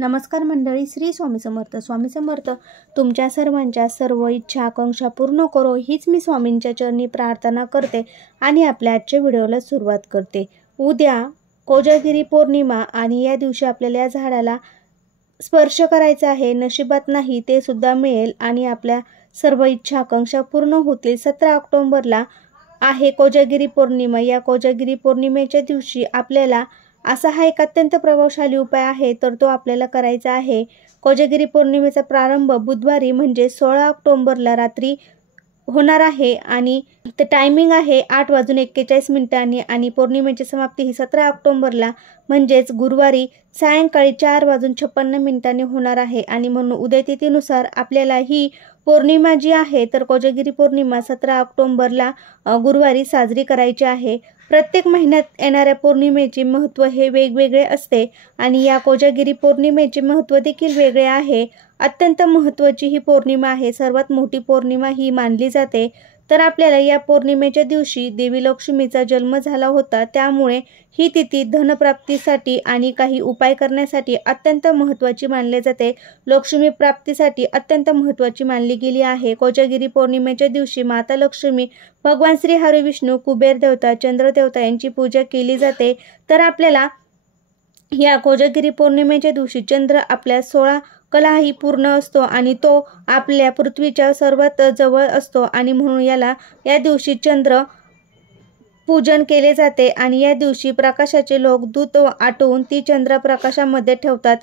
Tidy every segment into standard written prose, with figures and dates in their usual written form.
नमस्कार मंडळी, श्री स्वामी समर्थ. स्वामी समर्थ तुमच्या सर्वांच्या सर्व इच्छा आकांक्षा पूर्ण करो हीच मी स्वामींच्या चरणी प्रार्थना करते आणि आपल्या आजच्या व्हिडिओला सुरुवात करते. उद्या कोजागिरी पौर्णिमा आणि या दिवशी आपल्याला या झाडाला स्पर्श करायचा आहे. नशिबात नाही ते सुद्धा मिळेल आणि आपल्या सर्व इच्छा आकांक्षा पूर्ण होतील. 17 ऑक्टोबरला आहे कोजागिरी पौर्णिमा. या कोजागिरी पौर्णिमेच्या दिवशी आपल्याला असा हा एक अत्यंत प्रभावशाली उपाय आहे, तर तो आपल्याला करायचा आहे. कोजागिरी पौर्णिमेचा प्रारंभ बुधवारी म्हणजे 16 ऑक्टोबरला रात्री होणार आहे आणि ते टायमिंग आहे 8:41 आणि पौर्णिमेची समाप्ती ही 17 ऑक्टोबरला म्हणजेच गुरुवारी सायंकाळी 4:56 होणार आहे. आणि म्हणून उद्या तिथीनुसार आपल्याला ही पौर्णिमा जी आहे तर कोजागिरी पौर्णिमा 17 ऑक्टोबरला गुरुवारी साजरी करायची आहे. प्रत्येक महिन्यात येणाऱ्या पौर्णिमेचे महत्त्व हे वेगवेगळे असते आणि या कोजागिरी पौर्णिमेचे महत्त्व देखील वेगळे आहे. अत्यंत महत्त्वाची ही पौर्णिमा आहे. सर्वात मोठी पौर्णिमा ही मानली जाते. तर आपल्याला या पौर्णिमेच्या दिवशी देवी लक्ष्मीचा जन्म झाला होता, त्यामुळे ही तिथी धनप्राप्तीसाठी आणि काही उपाय करण्यासाठी अत्यंत महत्त्वाची मानली जाते. लक्ष्मी प्राप्तीसाठी अत्यंत महत्त्वाची मानली गेली आहे. कोजागिरी पौर्णिमेच्या दिवशी माता लक्ष्मी, भगवान श्री हरी विष्णू, कुबेर देवता, चंद्र देवता यांची पूजा केली जाते. तर आपल्याला या कोजागिरी पौर्णिमेच्या दिवशी चंद्र आपल्या 16 कलाही पूर्ण असतो आणि तो आपल्या पृथ्वीच्या सर्वात जवळ असतो आणि म्हणून या दिवशी चंद्र पूजन केले जाते. आणि या दिवशी प्रकाशाचे लोक दूध आटवून ती चंद्र प्रकाशामध्ये ठेवतात.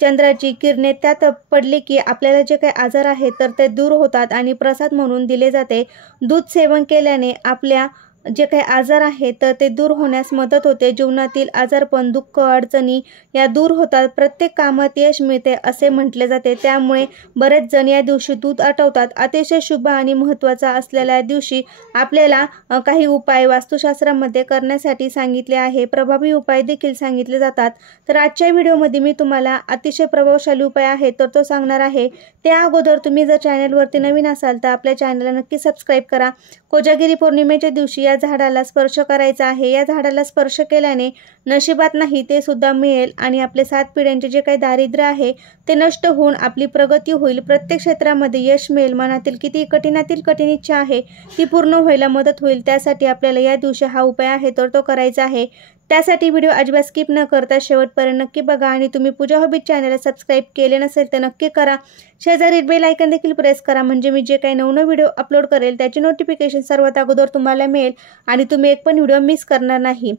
चंद्राची किरणे त्यात पडली की आपल्याला जे काही आजार आहेत तर ते दूर होतात आणि प्रसाद म्हणून दिले जाते. दूध सेवन केल्याने आपल्या जे काही आजार आहेत तर ते दूर होण्यास मदत होते. जीवनातील आजारपण, दुःख, अडचणी या दूर होतात. प्रत्येक कामात यश मिळते असे म्हटले जाते. त्यामुळे बरेच जण या दिवशी दूध आटवतात. अतिशय शुभ आणि महत्त्वाचा असलेल्या या दिवशी आपल्याला काही उपाय वास्तुशास्त्रामध्ये करण्यासाठी सांगितले आहे. प्रभावी उपाय देखील सांगितले जातात. तर आजच्या व्हिडिओमध्ये मी तुम्हाला अतिशय प्रभावशाली उपाय आहे तर तो सांगणार आहे. त्या अगोदर तुम्ही जर चॅनलवरती नवीन असाल तर आपल्या चॅनलला नक्की सबस्क्राईब करा. कोजागिरी पौर्णिमेच्या दिवशी या झाडाला स्पर्श करायचा आहे. या झाडाला स्पर्श केल्याने नशिबात नाही ते सुद्धा मिळेल आणि आपले 7 पिढ्यांचे जे काही दारिद्र्य आहे ते नष्ट होऊन आपली प्रगती होईल. प्रत्येक क्षेत्रामध्ये यश मिळेल. मनातील किती कठीणातील कठीण इच्छा आहे ती पूर्ण व्हायला मदत होईल. त्यासाठी आपल्याला या दिवशी हा उपाय आहे तर तो करायचा आहे. त्यासाठी व्हिडिओ अजिबात स्किप न करता शेवटपर्यंत नक्की बघा. आणि तुम्ही पूजा हॉबीज चॅनलला सबस्क्राईब केले नसेल तर नक्की करा. शेजारी बेल आयकॉन देखील प्रेस करा, म्हणजे मी जे काही नवनवीन व्हिडिओ अपलोड करेल त्याची नोटिफिकेशन सर्वात अगोदर तुम्हाला मिळेल आणि तुम्ही एक पण व्हिडिओ मिस करणार नाही.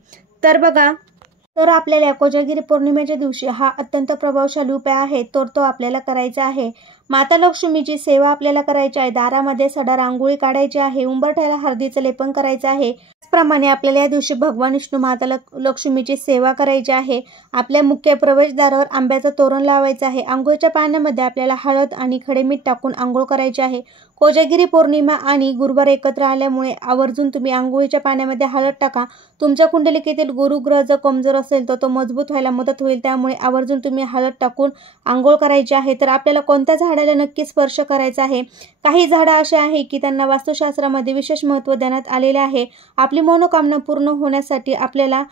तर बघा, तर आपल्याला कोजागिरी पौर्णिमेच्या दिवशी हा अत्यंत प्रभावशाली उपाय आहे तर तो आपल्याला करायचा आहे. माता लक्ष्मीची सेवा आपल्याला करायची आहे. दारामध्ये सडा रांगोळी काढायची आहे. उंबरठ्याला हळदीचं लेपन करायचं आहे. त्याचप्रमाणे आपल्याला या दिवशी भगवान विष्णू, माता लक्ष्मीची सेवा करायची आहे. आपल्या मुख्य प्रवेशद्वारावर आंब्याचं तोरण लावायचं आहे. आंघोळीच्या पाण्यामध्ये आपल्याला हळद आणि खडे मीठ टाकून आंघोळ करायची आहे. कोजागिरी पौर्णिमा आणि गुरुवार एकत्र आल्यामुळे आवर्जून तुम्ही आंघोळीच्या पाण्यामध्ये हळद टाका. तुमच्या कुंडलिकेतील गुरुग्रह जर कमजोर असेल तर तो मजबूत व्हायला मदत होईल. त्यामुळे आवर्जून तुम्ही हळद टाकून आंघोळ करायची आहे. तर आपल्याला कोणत्या झाडाला नक्की स्पर्श करायचा आहे? काही झाडं असे आहे की त्यांना वास्तुशास्त्रामध्ये विशेष महत्त्व देण्यात आलेले आहे. आपली मनोकामना पूर्ण होण्यासाठी आपल्याला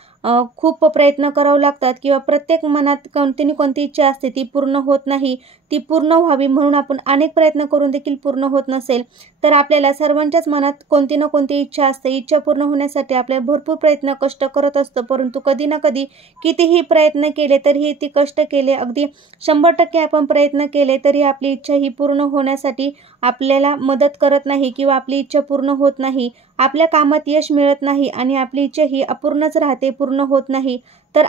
खूप प्रयत्न करावे लागतात किंवा प्रत्येक मनात कोणती इच्छा असते ती पूर्ण होत नाही. ती पूर्ण व्हावी म्हणून आपण अनेक प्रयत्न करून देखील पूर्ण होत नसेल तर आपल्याला सर्वांच्याच मनात कोणती ना कोणती इच्छा असते. इच्छा पूर्ण होण्यासाठी आपल्याला भरपूर प्रयत्न कष्ट करत असतो, परंतु कधी ना कधी कितीही प्रयत्न केले तरीही ती कष्ट केले, अगदी 100% आपण प्रयत्न केले तरी आपली इच्छा ही पूर्ण होण्यासाठी आपल्याला मदत करत नाही किंवा आपली इच्छा पूर्ण होत नाही. आपल्या कामात यश मिळत नाही आणि आपली इच्छा ही अपूर्णच राहते, पूर्ण होत नाही. तर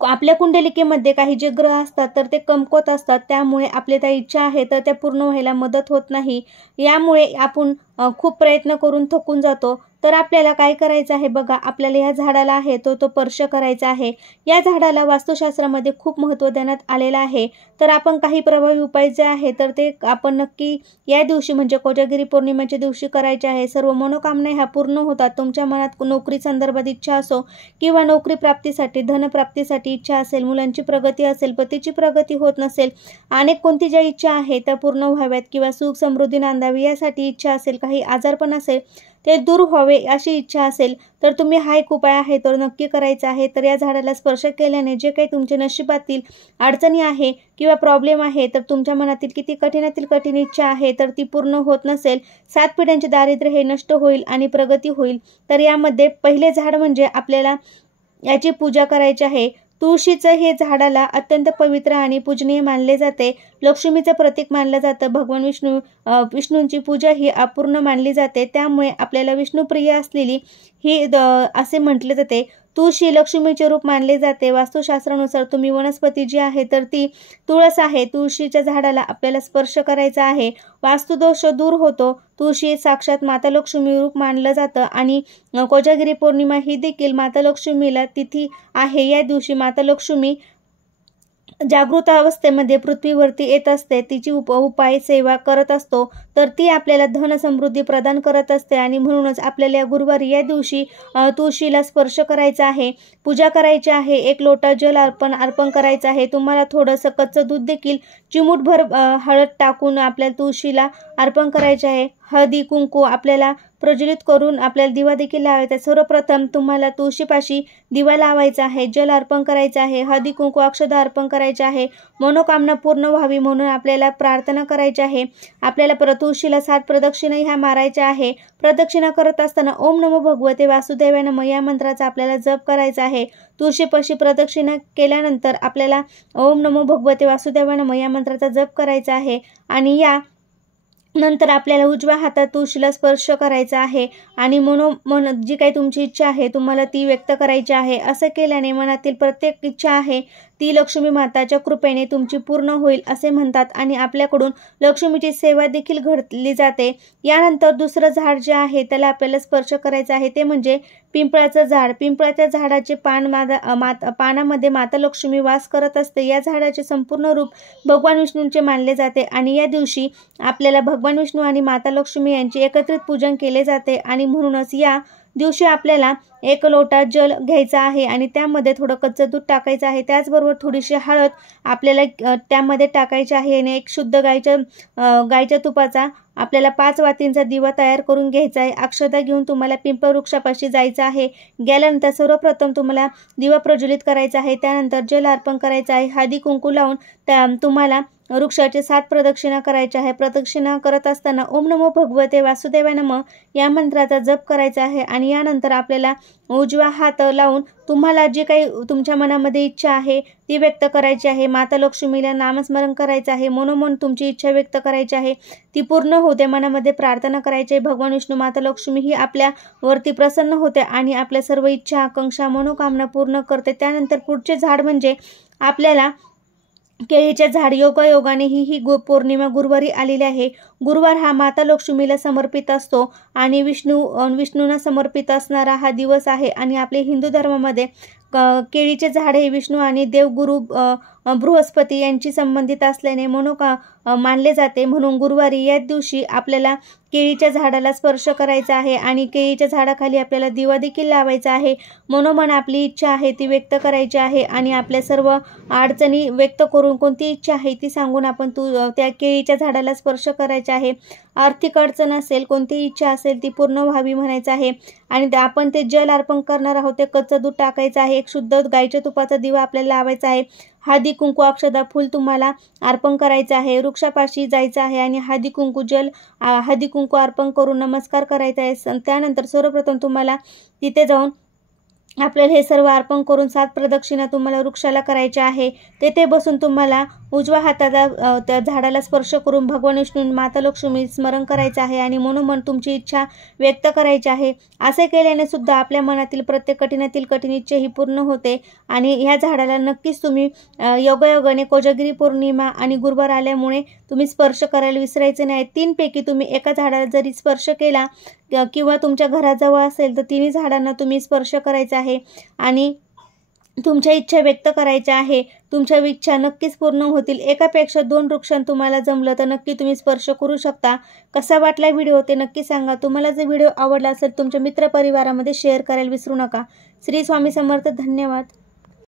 आपल्या कुंडलिकेमध्ये काही जे ग्रह असतात तर ते कमकुवत असतात. त्यामुळे आपल्या त्या इच्छा आहे तर त्या पूर्ण व्हायला मदत होत नाही. यामुळे आपण खूप प्रयत्न करून थकून जातो. तर आपल्याला काय करायचं आहे बघा, आपल्याला या झाडाला आहे तो स्पर्श करायचा आहे. या झाडाला वास्तुशास्त्रामध्ये खूप महत्त्व देण्यात आलेलं आहे. तर आपण काही प्रभावी उपाय जे आहे तर ते आपण नक्की या दिवशी म्हणजे कोजागिरी पौर्णिमेच्या दिवशी करायचे आहे. सर्व मनोकामना ह्या पूर्ण होतात. तुमच्या मनात नोकरी संदर्भात इच्छा असो किंवा नोकरी प्राप्तीसाठी, धनप्राप्तीसाठी इच्छा असेल, मुलांची प्रगती असेल, पतीची प्रगती होत नसेल, अनेक कोणती ज्या इच्छा आहे त्या पूर्ण व्हाव्यात किंवा सुख समृद्धी नांदावी यासाठी इच्छा असेल, काही आजारपण असेल ते दूर व्हावे अशी इच्छा असेल तर तुम्ही हा एक उपाय आहे तो नक्की करायचा आहे। तर या झाडाला स्पर्श केल्याने जे काही तुमच्या नशिबातील अडचणी आहे किंवा प्रॉब्लेम आहे तर तुमच्या मनातील किती कठीणातील कठीण इच्छा आहे तर ती पूर्ण होत नसेल, 7 पिढ्यांचे दारिद्र्य हे नष्ट होईल आणि प्रगती होईल। तर यामध्ये पहिले झाड म्हणजे आपल्याला याची पूजा करायची आहे। तुळशीचं हे झाडाला अत्यंत पवित्र आणि पूजनीय मानले जाते। लक्ष्मीचं प्रतीक मानलं जातं। भगवान विष्णूंची पूजा ही अपूर्ण मानली जाते, त्यामुळे आपल्याला विष्णुप्रिय असलेली ही असे म्हटले जाते। तुळशी लक्ष्मीचे रूप मानले जाते। वास्तुशास्त्रानुसार तुम्ही वनस्पती जी आहे तर ती तुळस आहे। तुळशीच्या झाडाला आपल्याला स्पर्श करायचा आहे, वास्तुदोष दूर होतो। तुळशी साक्षात माता लक्ष्मी रूप मानलं जातं आणि कोजागिरी पौर्णिमा ही देखील माता लक्ष्मीला तिथी आहे। या दिवशी माता लक्ष्मी जागृत अवस्थेमध्ये पृथ्वीवरती येत असते, तिची उपाय सेवा करत असतो, तर ती आपल्याला धन समृद्धी प्रदान करत असते आणि म्हणूनच आपल्याला या गुरुवारी या दिवशी तुळशीला स्पर्श करायचा आहे, पूजा करायची आहे। 1 लोटा जल अर्पण करायचं आहे। तुम्हाला थोडंसं कच्चं दूध देखील चिमूटभर हळद टाकून आपल्याला तुळशीला अर्पण करायचे आहे। हळदी कुंकू आपल्याला प्रज्वलित करून आपल्याला दिवा देखील लावायचा। सर्वप्रथम तुम्हाला तुळशीपाशी दिवा लावायचा आहे, जल अर्पण करायचं आहे, हळदी कुंकू अक्षता अर्पण करायचे आहे। मनोकामना पूर्ण व्हावी म्हणून आपल्याला प्रार्थना करायची आहे। आपल्याला तुळशीला 7 प्रदक्षिणा ह्या मारायच्या आहे। प्रदक्षिणा करत असताना ओम नमो भगवते वासुदेवाय नमः या मंत्राचा आपल्याला जप करायचा आहे। तुळशीपाशी प्रदक्षिणा केल्यानंतर आपल्याला ओम नमो भगवते वासुदेवाय नमः या मंत्राचा जप करायचा आहे आणि या नंतर आपल्याला उजव्या हातात तुळशीला स्पर्श करायचा आहे आणि जी काही तुमची इच्छा आहे तुम्हाला ती व्यक्त करायची आहे। असं केल्याने मनातील प्रत्येक इच्छा आहे ती लक्ष्मी माताच्या कृपेने तुमची पूर्ण होईल असे म्हणतात आणि आपल्याकडून लक्ष्मीची सेवा देखील घडली जाते। यानंतर दुसरं झाड जे आहे त्याला आपल्याला स्पर्श करायचा आहे ते म्हणजे पिंपळाचं झाड। पिंपळाच्या झाडाचे पानामध्ये माता लक्ष्मी वास करत असते। या झाडाचे संपूर्ण रूप भगवान विष्णूंचे मानले जाते आणि या दिवशी आपल्याला भगवान विष्णू आणि माता लक्ष्मी यांचे एकत्रित पूजन केले जाते आणि म्हणूनच या दिवशी आपल्याला 1 लोटा जल घ्यायचा आहे आणि त्यामध्ये थोडं कच्चं दूध टाकायचं आहे। त्याचबरोबर थोडीशी हळद आपल्याला त्यामध्ये टाकायची आहे आणि 1 शुद्ध गायच्या तुपाचा आपल्याला 5 वातींचा दिवा तयार करून घ्यायचा आहे। अक्षता घेऊन तुम्हाला पिंपळ वृक्षापाशी जायचं आहे। गेल्यानंतर सर्वप्रथम तुम्हाला दिवा प्रज्वलित करायचा आहे, त्यानंतर जल अर्पण करायचं आहे। हळदी कुंकू लावून तुम्हाला वृक्षाचे 7 प्रदक्षिणा करायच्या आहे। प्रदक्षिणा करत असताना ओम नमो भगवते वासुदेवाय नमः या मंत्राचा जप करायचा आहे आणि यानंतर आपल्याला उजवा हात लावून तुम्हाला जे काही तुमच्या मनामध्ये इच्छा आहे ती व्यक्त करायची आहे। माता लक्ष्मीला नामस्मरण करायचं आहे, मनोमन तुमची इच्छा व्यक्त करायची आहे, ती पूर्ण होते। मनामध्ये प्रार्थना करायची आहे। भगवान विष्णू माता लक्ष्मी ही आपल्यावरती प्रसन्न होते आणि आपल्या सर्व इच्छा आकांक्षा मनोकामना पूर्ण करते। त्यानंतर पुढचे झाड म्हणजे आपल्याला केळीचे झाड। योगायोगाने ही पौर्णिमा गुरुवारी आलेली आहे। गुरुवार हा माता लक्ष्मीला समर्पित असतो आणि विष्णूंना समर्पित असणारा हा दिवस आहे आणि आपल्या हिंदू धर्मामध्ये केळीचे झाड हे विष्णू आणि देवगुरु बृहस्पती यांची संबंधित असल्याने मानले जाते। म्हणून गुरुवारी या दिवशी आपल्याला केळीच्या झाडाला स्पर्श करायचा आहे आणि केळीच्या झाडाखाली आपल्याला दिवा देखील लावायचा आहे। मनोमन आपली इच्छा आहे ती व्यक्त करायची आहे आणि आपल्या सर्व अडचणी व्यक्त करून कोणती इच्छा आहे ती सांगून आपण त्या केळीच्या झाडाला स्पर्श करायचा आहे। आर्थिक अडचण असेल, कोणती इच्छा असेल ती पूर्ण व्हावी म्हणायचं आहे आणि आपण ते जल अर्पण करणार आहोत ते कच्चं दूध टाकायचं आहे। 1 शुद्ध गायच्या तुपाचा दिवा आपल्याला लावायचा आहे। हळदी कुंकू अक्षता फूल तुम्हाला अर्पण करायचं आहे। वृक्षापाशी जायचं आहे आणि हळदी कुंकू अर्पण करून नमस्कार करायचा आहे। त्यानंतर सर्वप्रथम तुम्हाला तिथे जाऊन आपल्याला हे सर्व अर्पण करून 7 प्रदक्षिणा तुम्हाला वृक्षाला करायच्या आहे। तेथे बसून तुम्हाला उजव्या हाताला त्या झाडाला स्पर्श करून भगवान विष्णू माता लक्ष्मी स्मरण करायचं आहे आणि मनोमन तुमची इच्छा व्यक्त करायची आहे। असे केल्याने सुद्धा आपल्या मनातील प्रत्येक कठीणातील कठीण इच्छा ही पूर्ण होते आणि ह्या झाडाला नक्कीच तुम्ही योगायोगाने कोजागिरी पौर्णिमा आणि गुरुवार आल्यामुळे तुम्ही स्पर्श करायला विसरायचे नाही। 3 पैकी तुम्ही एका झाडाला जरी स्पर्श केला किंवा तुमच्या घराजवळ असेल तर 3 झाडांना तुम्ही स्पर्श करायचा आहे आणि तुमच्या इच्छा व्यक्त करायच्या आहे। तुमच्या इच्छा नक्कीच पूर्ण होतील। एकापेक्षा 2 वृक्षांना तुम्हाला जमलं तर नक्की तुम्ही स्पर्श करू शकता। कसा वाटला व्हिडिओ ते नक्की सांगा। तुम्हाला जर व्हिडिओ आवडला असेल तुमच्या मित्रपरिवारामध्ये शेअर करायला विसरू नका। श्री स्वामी समर्थ। धन्यवाद।